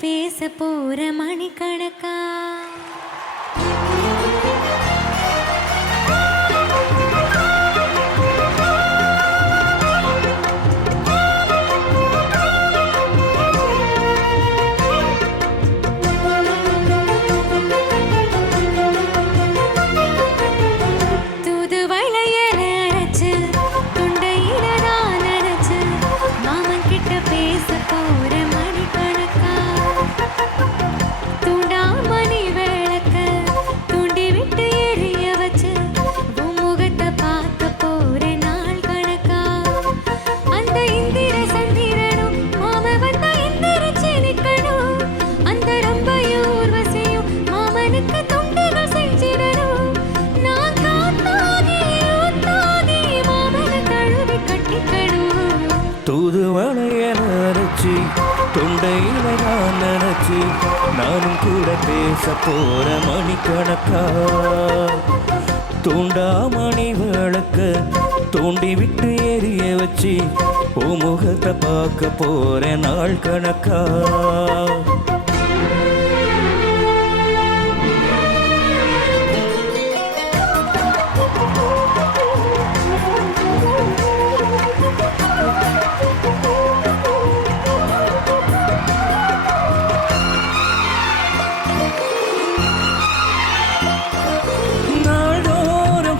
பேச போற மணிக்கணக்கா தூதுவளைய நரைச்சி தொண்டையில நான் நினைச்சி நானும் கூட பேச போற மணிக்கணக்கா தூண்டாமணி விளக்க தூண்டி விட்டு எரிய வச்சு ஓ முகத்தை பார்க்க போற நாள் கணக்கா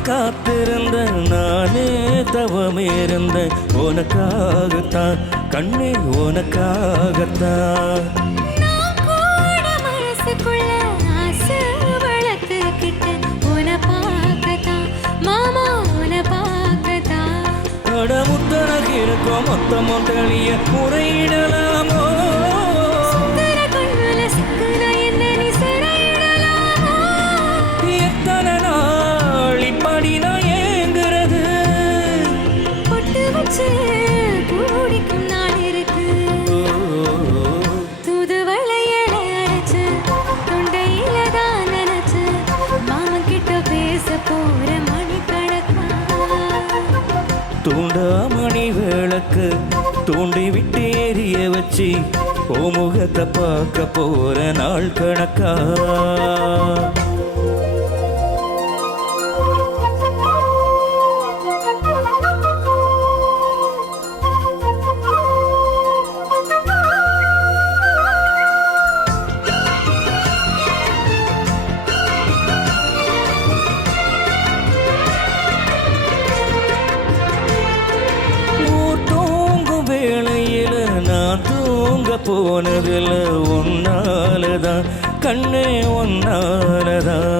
காத்திருந்த நானே தவமிருந்த உனக்காகத்தான் கண்ணே உனக்காகத்தான் முத்தனக்கு இருக்கும் மொத்தமும் தெளிய முறையிடலாமோ எத்தனை நாள் இப்படி நான் ஏங்குறது பூடிக்கும் நாள் இருக்கு தூதுவளைய அரைச்சு தொண்டையில தான் நினைச்சு மாமன் கிட்ட பேச போற மணிக்கணக்கா தூண்டாமணி விளக்கு தூண்டி விட்டு எரிய வச்சு ஓ முகத்தை பார்க்க போற நாள் கணக்கா போனதில் ஒன்னாலதான் கண்ணே ஒன்னாலதான்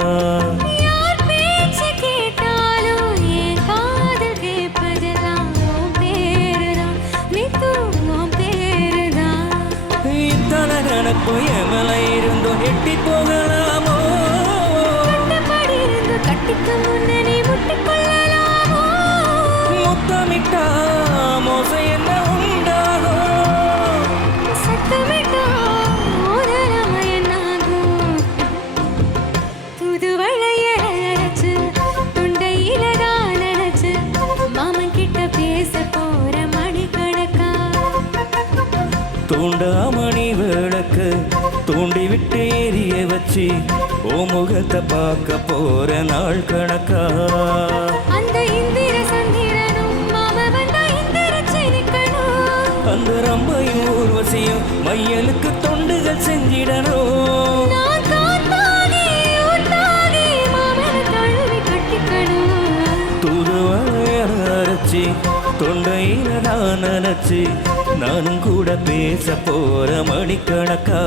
இத்தனை நினப்பு எமல இருந்தும் எட்டி போகலாமோ கட்டிக்கு முன்னே முட்டிக்கொள்ளலாமோ முத்தமிட்டா மோச என்ன உண்டாகும் தூண்டாமணி விளக்கு தூண்டி விட்டு எரிய வச்சு ஓ முகத்தை பார்க்க போற நாள் கணக்கா அந்த இந்திர சந்திரனும் மாம வந்தா இந்திரச்சி நிக்கணும் அந்த ரம்பையும் ஊர்வசியும் மையலுக்கு தொண்டுகள் செஞ்சிடணும் நான் காத்தாகி ஊத்தாகி மாமன தழுவி கட்டிக்கணும் தூதுவளைய அரைச்சி தொண்டையில நான் நினைச்சு நானும் கூட பேச போற மணிக்கணக்கா